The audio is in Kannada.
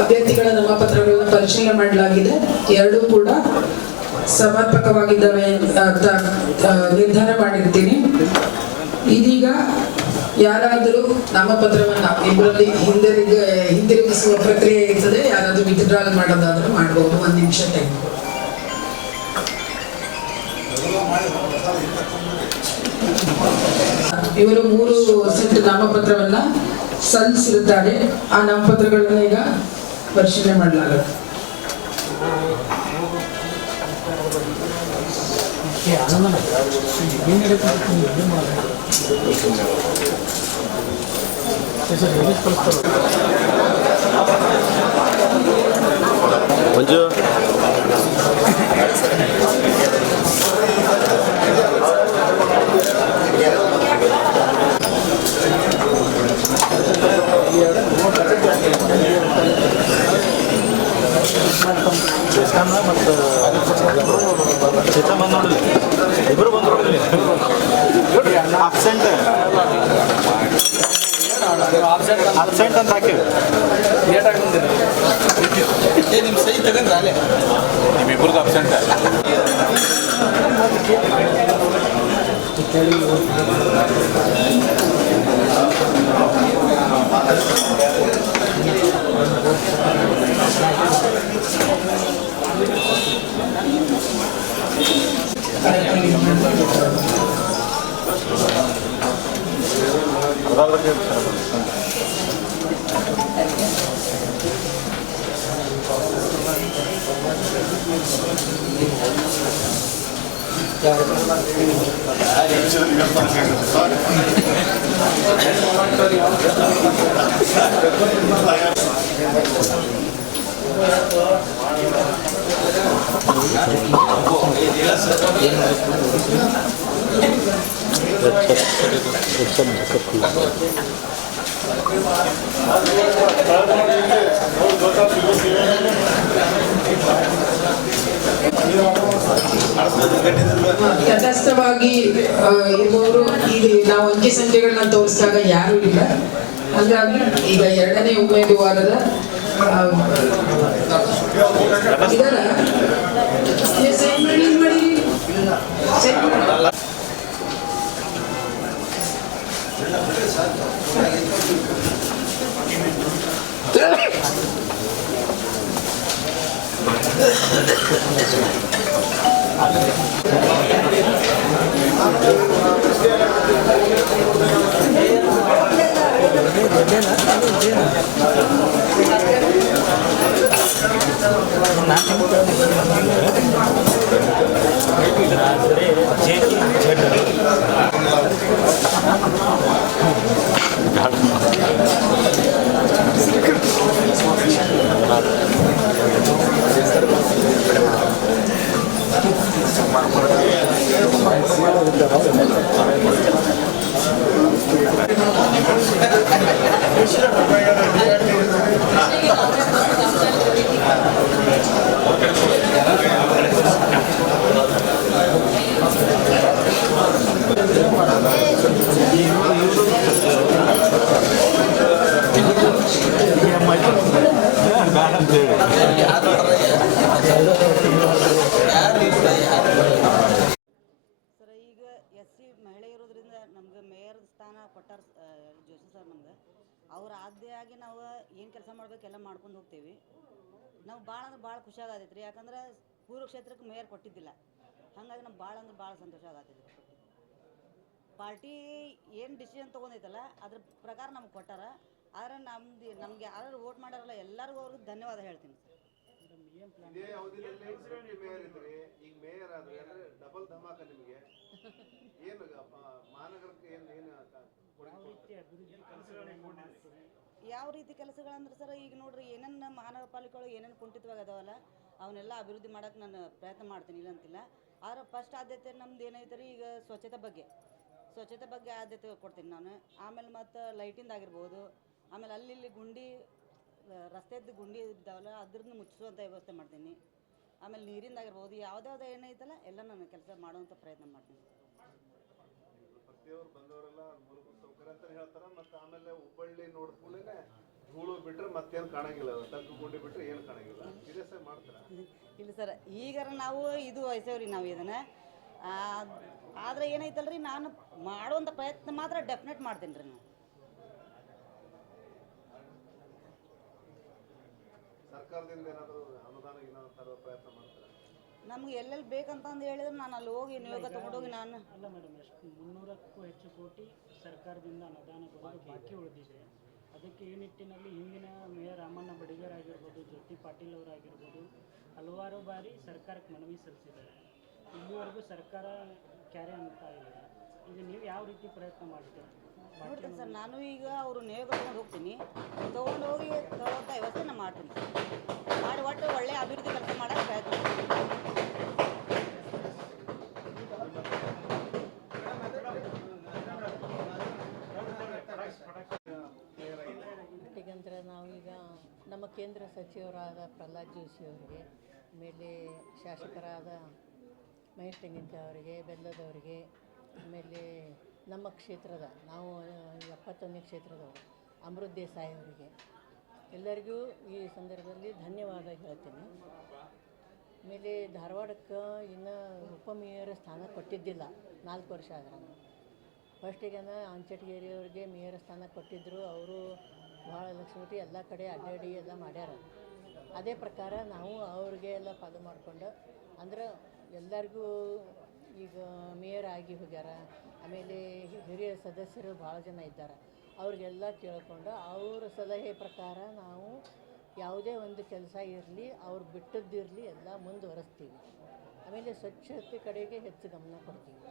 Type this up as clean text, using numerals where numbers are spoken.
ಅಭ್ಯರ್ಥಿಗಳ ನಾಮಪತ್ರಗಳನ್ನು ಪರಿಶೀಲನೆ ಮಾಡಲಾಗಿದೆ. ಎರಡೂ ಕೂಡ ಸಮರ್ಪಕವಾಗಿದ್ದಾವೆ ಅಂತ ನಿರ್ಧಾರ ಮಾಡಿರ್ತೀನಿ. ಇದೀಗ ಯಾರಾದರೂ ನಾಮಪತ್ರವನ್ನು ಇಬ್ಬರಲ್ಲಿ ಹಿಂದಿರುಗಿಸುವ ಪ್ರಕ್ರಿಯೆ ಇರ್ತದೆ. ಯಾರಾದರೂ ವಿತ್ಡ್ರಾಲ್ ಮಾಡೋದಾದ್ರೂ ಮಾಡಬಹುದು. 1 ನಿಮಿಷ ಟೈಮ್. ಇವರು 3 ಸೆಟ್ ನಾಮಪತ್ರವನ್ನ ಸಲ್ಲಿಸಿರುತ್ತಾರೆ. ಆ ನಾಮಪತ್ರಗಳನ್ನ ಈಗ ಪರಿಶೀಲನೆ ಮಾಡಲಾಗುತ್ತೆ. ಮಂಜು ಮತ್ತು ಇಬ್ಬರು ಬಂದರು ಅಬ್ಸೆಂಟ್ ಅಂತ ಹಾಕಿವಿ. ನಿಮ್ಮ ಸಹಿ ತಗೊಂಡ್ರೆ ಅಲ್ಲೇ ನಿಮ್ಮಿಬ್ಬರದು ಅಬ್ಸೆಂಟ್. ತಟಸ್ಥವಾಗಿ ಇರುವವರು ಈಗ ನಾವು ಅಂಕಿ ಸಂಖ್ಯೆಗಳನ್ನ ತೋರಿಸಿದಾಗ ಯಾರು ಇಲ್ಲ. ಹಾಗಾಗಿ ಈಗ 2ನೇ ಉಮೇದುವಾರದ ಅವ್ರ ಆದ್ಯವಾಗಿ ನಾವು ಏನು ಕೆಲಸ ಮಾಡಬೇಕೆಲ್ಲ ಮಾಡ್ಕೊಂಡು ಹೋಗ್ತೀವಿ. ನಾವು ಭಾಳ ಅಂದ್ರೆ ಭಾಳ ಖುಷಿ ಆಗತೈತೆ ರೀ. ಯಾಕಂದ್ರೆ ಪೂರ್ವ ಕ್ಷೇತ್ರಕ್ಕೆ ಮೇಯರ್ ಕೊಟ್ಟಿದ್ದಿಲ್ಲ. ಹಾಗಾಗಿ ನಮ್ಗೆ ಭಾಳ ಅಂದ್ರೆ ಭಾಳ ಸಂತೋಷ ಆಗತೈತಿ. ಪಾರ್ಟಿ ಏನು ಡಿಸಿಷನ್ ತೊಗೊಂಡೈತಲ್ಲ ಅದ್ರ ಪ್ರಕಾರ ನಮ್ಗೆ ಕೊಟ್ಟಾರ. ಆದರೆ ನಮ್ಗೆ ಯಾರು ವೋಟ್ ಮಾಡ್ಯಾರಲ್ಲ ಎಲ್ಲರಿಗೂ ಅವ್ರಿಗೆ ಧನ್ಯವಾದ ಹೇಳ್ತೀನಿ. ಈಗ ಮೇಯರ್ ಆದ್ರೆ ಡಬಲ್ ಧಮಾಕ ನಿಮಗೆ ಏನು ಮಹಾನಗರಕ್ಕೆ ಯಾವ ರೀತಿ ಕೆಲಸಗಳಂದ್ರೆ ಸರ್, ಈಗ ನೋಡ್ರಿ ಏನೇನು ಮಹಾನಗರ ಪಾಲಿಕೆಗಳು ಏನೇನು ಕುಂಠಿತವಾಗಿ ಅದಾವಲ್ಲ ಅವನ್ನೆಲ್ಲ ಅಭಿವೃದ್ಧಿ ಮಾಡೋಕ್ಕೆ ನಾನು ಪ್ರಯತ್ನ ಮಾಡ್ತೀನಿ, ಇಲ್ಲ ಅಂತಿಲ್ಲ. ಆದರೆ ಫಸ್ಟ್ ಆದ್ಯತೆ ನಮ್ದು ಏನೈತೆ ರೀ, ಈಗ ಸ್ವಚ್ಛತೆ ಬಗ್ಗೆ ಆದ್ಯತೆ ಕೊಡ್ತೀನಿ ನಾನು. ಆಮೇಲೆ ಮತ್ತು ಲೈಟಿಂದ ಆಗಿರ್ಬೋದು, ಆಮೇಲೆ ಅಲ್ಲಿ ಗುಂಡಿ ರಸ್ತೆದ್ದು ಗುಂಡಿ ಇದ್ದಾವಲ್ಲ ಅದ್ರನ್ನ ಮುಚ್ಚಿಸುವಂಥ ವ್ಯವಸ್ಥೆ ಮಾಡ್ತೀನಿ. ಆಮೇಲೆ ನೀರಿಂದಾಗಿರ್ಬೋದು ಯಾವುದ್ಯಾವ್ದು ಏನೈತಲ್ಲ ಎಲ್ಲ ನಾನು ಕೆಲಸ ಮಾಡುವಂಥ ಪ್ರಯತ್ನ ಮಾಡ್ತೀನಿ. ಪ್ರತಿಯೊಬ್ಬರು ಬಂದವರೆಲ್ಲ ಮೂಲಭೂತ ಸೌಕರ್ಯ ಅಂತ ಹೇಳ್ತಾರೆ. ಮತ್ತು ಆಮೇಲೆ ಹುಬ್ಬಳ್ಳಿ ನೋಡಿದ ಕೂಡಲೇ ಧೂಳು ಬಿಟ್ಟರೆ ಮತ್ತೇನು ಕಾಣಂಗಿಲ್ಲ, ತಗ್ಗು ಗುಂಡಿ ಬಿಟ್ಟರೆ ಏನು ಕಾಣಂಗಿಲ್ಲ. ಸೀರಿಯಸ್ ಆಗಿ ಮಾಡ್ತಾರೆ. ಇಲ್ಲ ಸರ್, ಈಗಾರ ನಾವು ಇದು ವಹಿಸೇವ್ರಿ ನಾವು ಇದನ್ನು. ಆದರೆ ಏನೈತಲ್ರಿ ನಾನು ಮಾಡುವಂಥ ಪ್ರಯತ್ನ ಮಾತ್ರ ಡೆಫಿನೆಟ್ ಮಾಡ್ತೀನಿ ರೀ ನಾವು. ಸರ್ಕಾರದಿಂದ ಏನಾದರೂ ಅನುದಾನ ತರೋ ಪ್ರಯತ್ನ ಮಾಡ್ತಾರೆ? ನಮ್ಗೆ ಎಲ್ಲೆಲ್ಲಿ ಬೇಕಂತಂದು ಹೇಳಿದ್ರೆ ನಾನು ಅಲ್ಲಿ ಹೋಗಿ ನಿಯೋಗ ತೊಗೊಂಡೋಗಿ ನಾನು ಅಲ್ಲ ಮೇಡಮ್, ಎಷ್ಟು 300ಕ್ಕೂ ಹೆಚ್ಚು ಕೋಟಿ ಸರ್ಕಾರದಿಂದ ಅನುದಾನ ಬರೋದು ಬಾಕಿ ಉಳಿದಿದೆ. ಅದಕ್ಕೆ ಈ ನಿಟ್ಟಿನಲ್ಲಿ ಹಿಂದಿನ ಮೇಯರ್ ರಾಮಣ್ಣ ಬಡಿಗೇರ್ ಆಗಿರ್ಬೋದು, ಜ್ಯೋತಿ ಪಾಟೀಲ್ ಅವರಾಗಿರ್ಬೋದು, ಹಲವಾರು ಬಾರಿ ಸರ್ಕಾರಕ್ಕೆ ಮನವಿ ಸಲ್ಲಿಸಿದ್ದಾರೆ. ಇಲ್ಲಿವರೆಗೂ ಸರ್ಕಾರ ಕ್ಯಾರೆ ಅಂತ ಇಲ್ಲ. ಈಗ ನೀವು ಯಾವ ರೀತಿ ಪ್ರಯತ್ನ ಮಾಡ್ತೀರಿ? ನೋಡ್ತೀನಿ ಸರ್, ನಾನು ಈಗ ಅವರು ನಿಯೋಗ ತೊಗೊಂಡು ಹೋಗ್ತೀನಿ, ತೊಗೊಂಡು ಹೋಗಿ ತರುವಂಥ ವ್ಯವಸ್ಥೆ ನಾನು ಮಾಡ್ತೀನಿ. ಮಾಡಿ ಒಟ್ಟು ಒಳ್ಳೆಯ ಅಭಿವೃದ್ಧಿ ಕೆಲಸ ಮಾಡೋಕ್ಕೆ ಪ್ರಯತ್ನ ಮಾಡ್ತೀನಿ. ಯಾಕಂದ್ರೆ ನಾವೀಗ ನಮ್ಮ ಕೇಂದ್ರ ಸಚಿವರಾದ ಪ್ರಹ್ಲಾದ್ ಜೋಶಿ ಅವರಿಗೆ, ಆಮೇಲೆ ಶಾಸಕರಾದ ಮಹೇಶ್ ತೆಂಗಿನಕಾಯಿ ಅವರಿಗೆ, ಬೆಲ್ಲದವರಿಗೆ, ಆಮೇಲೆ ನಮ್ಮ ಕ್ಷೇತ್ರದ ನಾವು 71ನೇ ಕ್ಷೇತ್ರದವರು ಅಮೃತ್ ದೇಸಾಯಿ ಅವರಿಗೆ ಎಲ್ಲರಿಗೂ ಈ ಸಂದರ್ಭದಲ್ಲಿ ಧನ್ಯವಾದ ಹೇಳ್ತೀನಿ. ಆಮೇಲೆ ಧಾರವಾಡಕ್ಕೆ ಇನ್ನು ಉಪಮೇಯರ್ ಸ್ಥಾನ ಕೊಟ್ಟಿದ್ದಿಲ್ಲ 4 ವರ್ಷ ಆದ್ರೆ. ಫಸ್ಟಿಗೆನ ಅಂಚಟಗೇರಿ ಅವ್ರಿಗೆ ಮೇಯರ್ ಸ್ಥಾನ ಕೊಟ್ಟಿದ್ದರು. ಅವರು ಭಾಳ ಲಕ್ಷ್ಮೀಟಿ ಎಲ್ಲ ಕಡೆ ಅಡ್ಡಾಡಿ ಎಲ್ಲ ಮಾಡ್ಯಾರ. ಅದೇ ಪ್ರಕಾರ ನಾವು ಅವ್ರಿಗೆ ಎಲ್ಲ ಫಾಲೋ ಮಾಡ್ಕೊಂಡು ಅಂದ್ರೆ ಎಲ್ಲರಿಗೂ ಈಗ ಮೇಯರ್ ಆಗಿ ಹೋಗ್ಯಾರ. ಆಮೇಲೆ ಹಿರಿಯ ಸದಸ್ಯರು ಭಾಳ ಜನ ಇದ್ದಾರೆ. ಅವ್ರಿಗೆಲ್ಲ ಕೇಳಿಕೊಂಡು ಅವ್ರ ಸಲಹೆ ಪ್ರಕಾರ ನಾವು ಯಾವುದೇ ಒಂದು ಕೆಲಸ ಇರಲಿ, ಅವ್ರು ಬಿಟ್ಟದ್ದಿರಲಿ ಎಲ್ಲ ಮುಂದುವರಿಸ್ತೀವಿ. ಆಮೇಲೆ ಸ್ವಚ್ಛತೆ ಕಡೆಗೆ ಹೆಚ್ಚು ಗಮನ ಕೊಡ್ತೀವಿ.